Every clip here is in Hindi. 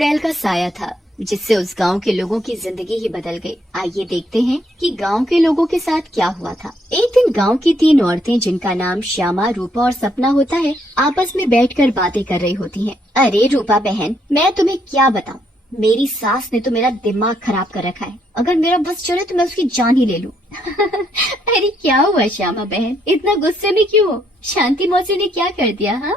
चुड़ैल का साया था जिससे उस गांव के लोगों की जिंदगी ही बदल गई। आइए देखते हैं कि गांव के लोगों के साथ क्या हुआ था। एक दिन गांव की 3 औरतें जिनका नाम श्यामा, रूपा और सपना होता है, आपस में बैठकर बातें कर रही होती हैं। अरे रूपा बहन, मैं तुम्हें क्या बताऊं, मेरी सास ने तो मेरा दिमाग खराब कर रखा है। अगर मेरा बस चले तो मैं उसकी जान ही ले लूं। अरे क्या हुआ श्यामा बहन, इतना गुस्से में क्यों हो? शांति मौसी ने क्या कर दिया? हाँ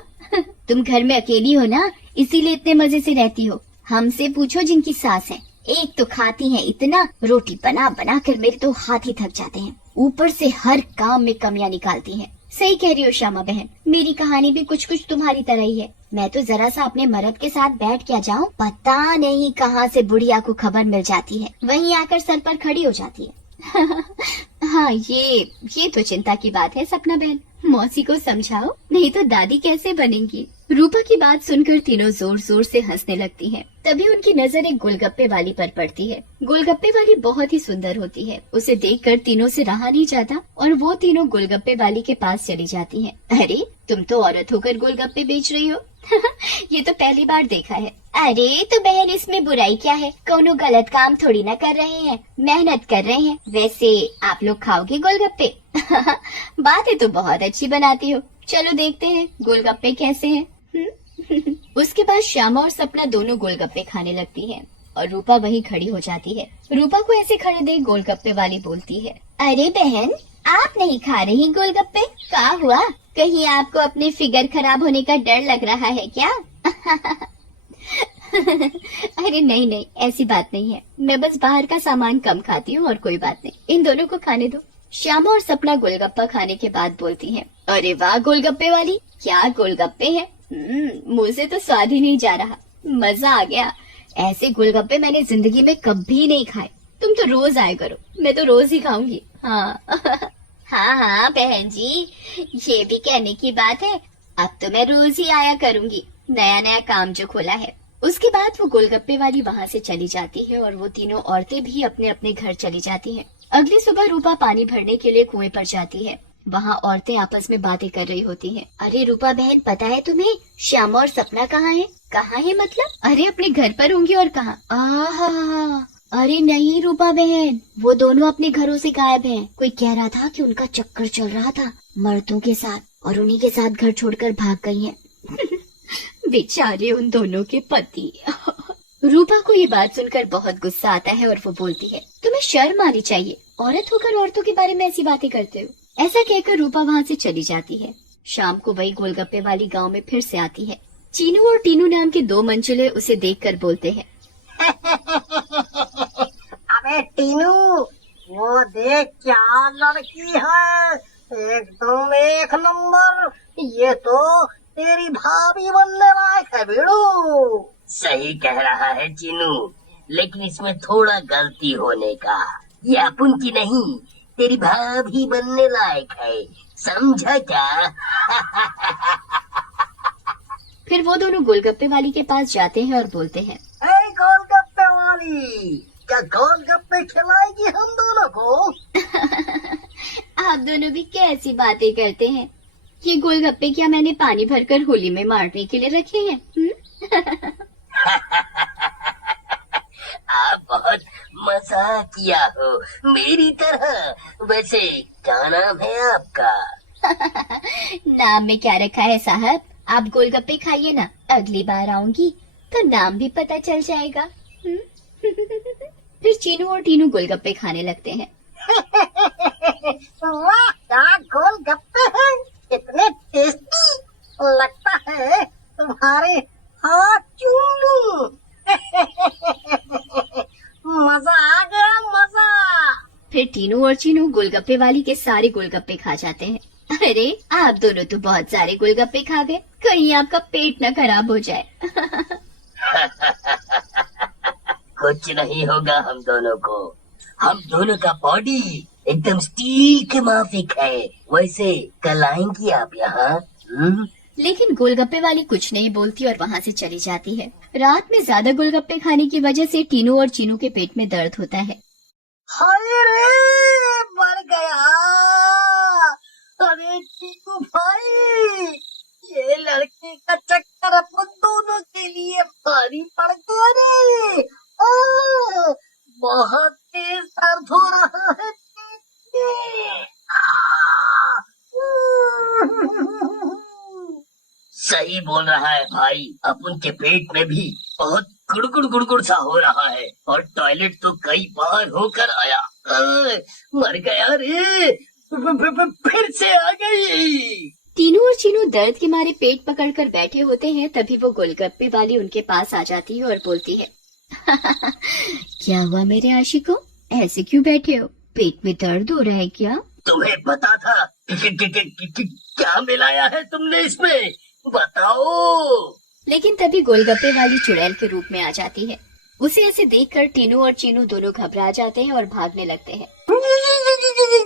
तुम घर में अकेली हो ना, इसीलिए इतने मजे से रहती हो। हमसे पूछो जिनकी सास है, एक तो खाती है इतना, रोटी बना बना कर मेरे तो हाथ ही थक जाते हैं, ऊपर से हर काम में कमियां निकालती हैं। सही कह रही हो श्यामा बहन, मेरी कहानी भी कुछ कुछ तुम्हारी तरह ही है। मैं तो जरा सा अपने मर्द के साथ बैठ क्या जाऊं, पता नहीं कहां से बुढ़िया को खबर मिल जाती है, वहीं आकर सर पर खड़ी हो जाती है। हाँ ये तो चिंता की बात है सपना बहन, मौसी को समझाओ, नहीं तो दादी कैसे बनेंगी। रूपा की बात सुनकर तीनों जोर जोर से हंसने लगती हैं। तभी उनकी नजर एक गोलगप्पे वाली पर पड़ती है। गोलगप्पे वाली बहुत ही सुंदर होती है, उसे देखकर तीनों से रहा नहीं जाता और वो तीनों गोलगप्पे वाली के पास चली जाती हैं। अरे तुम तो औरत होकर गोलगप्पे बेच रही हो। ये तो पहली बार देखा है। अरे तो बहन इसमें बुराई क्या है, कोनो गलत काम थोड़ी ना कर रहे हैं, मेहनत कर रहे हैं। वैसे आप लोग खाओगे गोलगप्पे? बातें तो बहुत अच्छी बनाती हो, चलो देखते हैं गोलगप्पे कैसे हैं। उसके बाद श्यामा और सपना दोनों गोलगप्पे खाने लगती हैं और रूपा वहीं खड़ी हो जाती है। रूपा को ऐसे खड़े देख गोलगप्पे वाली बोलती है, अरे बहन आप नहीं खा रही गोलगप्पे, क्या हुआ? कहीं आपको अपने फिगर खराब होने का डर लग रहा है क्या? अरे नहीं नहीं, ऐसी बात नहीं है, मैं बस बाहर का सामान कम खाती हूँ और कोई बात नहीं, इन दोनों को खाने दो। श्यामा और सपना गोलगप्पा खाने के बाद बोलती हैं, अरे वाह गोलगप्पे वाली, क्या गोलगप्पे हैं। मुंह से तो स्वाद ही नहीं जा रहा, मजा आ गया। ऐसे गोलगप्पे मैंने जिंदगी में कभी नहीं खाए। तुम तो रोज आया करो, मैं तो रोज ही खाऊंगी। हाँ हाँ हाँ बहन जी, ये भी कहने की बात है, अब तो मैं रोज ही आया करूंगी, नया नया काम जो खोला है। उसके बाद वो गोलगप्पे वाली वहाँ से चली जाती है और वो तीनों औरतें भी अपने अपने घर चली जाती हैं। अगली सुबह रूपा पानी भरने के लिए कुएं पर जाती है। वहाँ औरतें आपस में बातें कर रही होती हैं। अरे रूपा बहन, पता है तुम्हें श्यामा और सपना कहाँ है? कहाँ है मतलब? अरे अपने घर पर होंगी और कहाँ? आहा, अरे नहीं रूपा बहन, वो दोनों अपने घरों से गायब हैं। कोई कह रहा था कि उनका चक्कर चल रहा था मर्दों के साथ और उन्हीं के साथ घर छोड़कर भाग गई हैं। बेचारे उन दोनों के पति। रूपा को ये बात सुनकर बहुत गुस्सा आता है और वो बोलती है, तुम्हें शर्म आनी चाहिए, औरत होकर औरतों के बारे में ऐसी बातें करते हो। ऐसा कहकर रूपा वहाँ से चली जाती है। शाम को वही गोलगप्पे वाली गांव में फिर से आती है। चीनू और टीनू नाम के 2 मंचुले उसे देखकर बोलते हैं, अबे टीनू, वो देख क्या लड़की है, एकदम एक नंबर। ये तो तेरी भाभी बनने लायक है बेड़ू। सही कह रहा है चीनू, लेकिन इसमें थोड़ा गलती होने का। ये अपन की नहीं, तेरी भाभी बनने लायक है, समझा क्या? फिर वो दोनों गोलगप्पे वाली के पास जाते हैं और बोलते हैं, ए गोलगप्पे वाली, क्या गोलगप्पे खिलाएगी हम दोनों को? आप दोनों भी कैसी बातें करते हैं, ये गोलगप्पे क्या मैंने पानी भरकर होली में मारने के लिए रखे हैं? आप बहुत मजाक किया हो मेरी तरह। वैसे क्या नाम है आपका? नाम में क्या रखा है साहब, आप गोलगप्पे खाइए ना, अगली बार आऊंगी तो नाम भी पता चल जाएगा। फिर चीनू और टीनू गोलगप्पे खाने लगते हैं। वाह, क्या गोलगप्पे हैं, कितने टेस्टी। लगता है तुम्हारे हाथ चूम लूं। मजा आ गया, मजा। फिर टीनू और चीनू गोलगप्पे वाली के सारे गोलगप्पे खा जाते हैं। अरे आप दोनों तो बहुत सारे गोलगप्पे खा गए, कहीं आपका पेट न खराब हो जाए। कुछ नहीं होगा हम दोनों को, हम दोनों का बॉडी एकदम स्टील के माफिक है। वैसे कल आएंगी आप यहाँ? लेकिन गोलगप्पे वाली कुछ नहीं बोलती और वहाँ से चली जाती है। रात में ज्यादा गोलगप्पे खाने की वजह से टीनू और चीनू के पेट में दर्द होता है। हाय रे, मर गया। अरे चीकू भाई, ये लड़की का चक्कर अरे अपन दोनों के लिए भारी पड़ गया रे। बहुत तेज दर्द हो रहा है पेट में। सही बोल रहा है भाई, अपन के पेट में भी बहुत गुड़गुड़ गुड़गुड़ सा हो रहा है और टॉयलेट तो कई बार होकर आया। मर गया रे, फिर से आ गई। टीनू और चीनू दर्द के मारे पेट पकड़कर बैठे होते हैं। तभी वो गोलगप्पे वाली उनके पास आ जाती है और बोलती है, क्या हुआ मेरे आशिकों, ऐसे क्यों बैठे हो? पेट में दर्द हो रहा है क्या? तुम्हें पता था क्या मिलाया है तुमने इसमें, बताओ। लेकिन तभी गोलगप्पे वाली चुड़ैल के रूप में आ जाती है। उसे ऐसे देखकर टीनू और चीनू दोनों घबरा जाते हैं और भागने लगते हैं।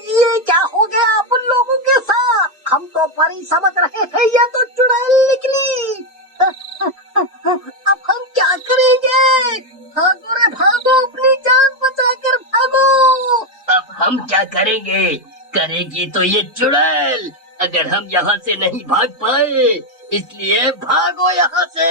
ये क्या हो गया अपन लोगों के साथ? हम तो परी समझ रहे थे, ये तो चुड़ैल निकली। अब हम क्या करेंगे? भागो रे भागो, अपनी जान बचाकर भागो। अब हम क्या करेंगे? करेगी तो ये चुड़ैल, अगर हम यहाँ से नहीं भाग पाए, इसलिए भागो यहाँ से।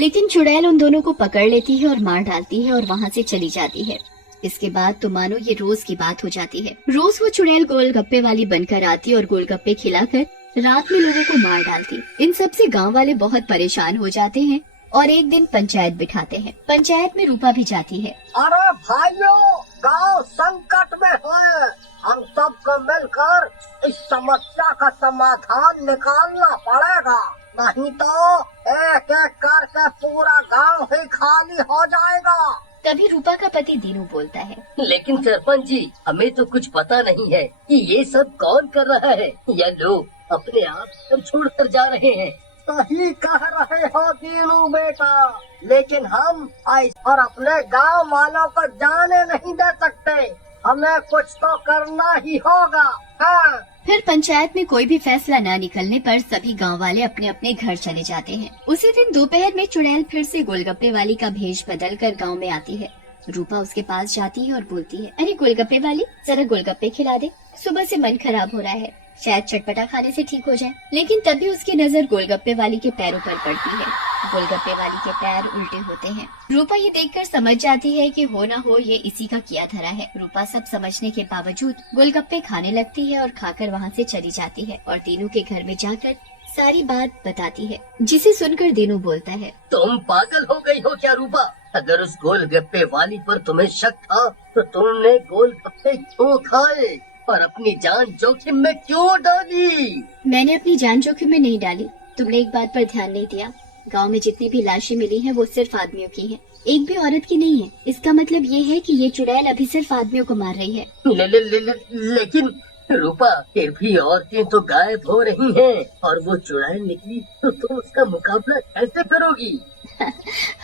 लेकिन चुड़ैल उन दोनों को पकड़ लेती है और मार डालती है और वहाँ से चली जाती है। इसके बाद तो मानो ये रोज की बात हो जाती है। रोज वो चुड़ैल गोलगप्पे वाली बनकर आती और गोलगप्पे खिलाकर रात में लोगों को मार डालती। इन सब से गांव वाले बहुत परेशान हो जाते हैं और एक दिन पंचायत बिठाते हैं। पंचायत में रूपा भी जाती है। अरे भाइयों, गांव संकट में है, हम सबको मिलकर इस समस्या का समाधान निकालना पड़ेगा, नहीं तो एक एक करके पूरा गांव ही खाली हो जाएगा। तभी रूपा का पति दीनू बोलता है, लेकिन सरपंच जी, हमें तो कुछ पता नहीं है कि ये सब कौन कर रहा है, या लोग अपने आप सब छोड़कर जा रहे हैं। सही कह रहे हो दीनू बेटा, लेकिन हम और अपने गांव वालों को जाने नहीं दे सकते, हमें कुछ तो करना ही होगा। हाँ। फिर पंचायत में कोई भी फैसला न निकलने पर सभी गांव वाले अपने अपने घर चले जाते हैं। उसी दिन दोपहर में चुड़ैल फिर से गोलगप्पे वाली का भेष बदल कर गाँव में आती है। रूपा उसके पास जाती है और बोलती है, अरे गोलगप्पे वाली, जरा गोलगप्पे खिला दे, सुबह से मन खराब हो रहा है, शायद चटपटा खाने से ठीक हो जाए। लेकिन तभी उसकी नजर गोलगप्पे वाली के पैरों पर पड़ती है। गोलगप्पे वाली के पैर उल्टे होते हैं। रूपा ये देखकर समझ जाती है कि हो ना हो ये इसी का किया धरा है। रूपा सब समझने के बावजूद गोलगप्पे खाने लगती है और खाकर वहाँ से चली जाती है और दीनू के घर में जाकर सारी बात बताती है, जिसे सुनकर दीनू बोलता है, तुम पागल हो गई हो क्या रूपा? अगर उस गोलगप्पे वाली पर तुम्हें शक था तो तुमने गोलगप्पे क्यों खाए और अपनी जान जोखिम में क्यों डाली? मैंने अपनी जान जोखिम में नहीं डाली, तुमने एक बात पर ध्यान नहीं दिया। गांव में जितनी भी लाशें मिली हैं वो सिर्फ आदमियों की हैं, एक भी औरत की नहीं है। इसका मतलब ये है कि ये चुड़ैल अभी सिर्फ आदमियों को मार रही है। लेकिन रूपा, फिर भी औरतें तो गायब हो रही हैं और वो चुड़ैल निकली तो तुम उसका मुकाबला कैसे करोगी?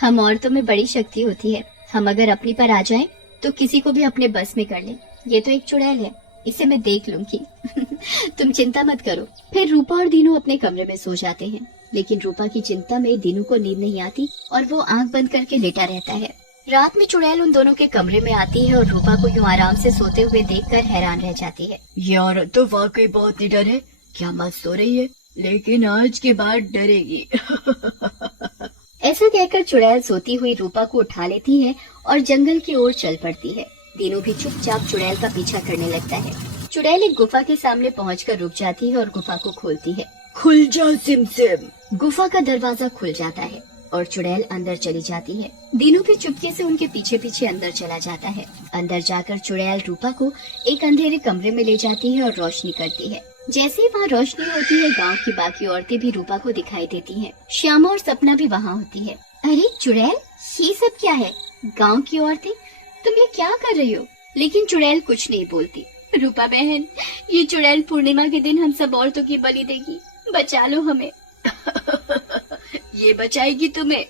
हम औरतों में बड़ी शक्ति होती है, हम अगर अपनी पर आ जाएं तो किसी को भी अपने बस में कर ले। ये तो एक चुड़ैल है, इसे मैं देख लूंगी। तुम चिंता मत करो। फिर रूपा और दीनू अपने कमरे में सो जाते हैं, लेकिन रूपा की चिंता में दीनू को नींद नहीं आती और वो आंख बंद करके लेटा रहता है। रात में चुड़ैल उन दोनों के कमरे में आती है और रूपा को यूं आराम से सोते हुए देखकर हैरान रह जाती है। ये औरत तो वाकई बहुत निडर है, क्या मस्त सो रही है, लेकिन आज के बाद डरेगी। ऐसा कहकर चुड़ैल सोती हुई रूपा को उठा लेती है और जंगल की ओर चल पड़ती है। दीनू भी चुपचाप चुड़ैल का पीछा करने लगता है। चुड़ैल एक गुफा के सामने पहुंचकर रुक जाती है और गुफा को खोलती है। खुल जा सिमसिम। गुफा का दरवाजा खुल जाता है और चुड़ैल अंदर चली जाती है। दीनू भी चुपके से उनके पीछे पीछे अंदर चला जाता है। अंदर जाकर चुड़ैल रूपा को एक अंधेरे कमरे में ले जाती है और रोशनी करती है। जैसे ही वहाँ रोशनी होती है, गांव की बाकी औरतें भी रूपा को दिखाई देती हैं। श्यामा और सपना भी वहाँ होती है। अरे चुड़ैल, ये सब क्या है? गांव की औरतें, तुम ये क्या कर रही हो? लेकिन चुड़ैल कुछ नहीं बोलती। रूपा बहन, ये चुड़ैल पूर्णिमा के दिन हम सब औरतों की बलि देगी, बचा लो हमें। ये बचाएगी तुम्हें।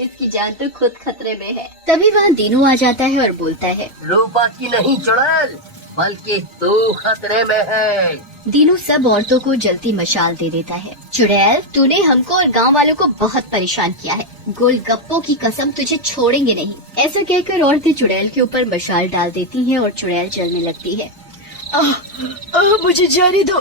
इसकी जान तो खुद खतरे में है। तभी वहाँ दीनू आ जाता है और बोलता है, रूपा की नहीं चुड़ैल, बल्कि तू खतरे में है। दीनू सब औरतों को जलती मशाल दे देता है। चुड़ैल, तूने हमको और गांव वालों को बहुत परेशान किया है, गोलगप्पों की कसम तुझे छोड़ेंगे नहीं। ऐसा कहकर औरतें चुड़ैल के ऊपर मशाल डाल देती हैं और चुड़ैल जलने लगती है। मुझे जाने दो।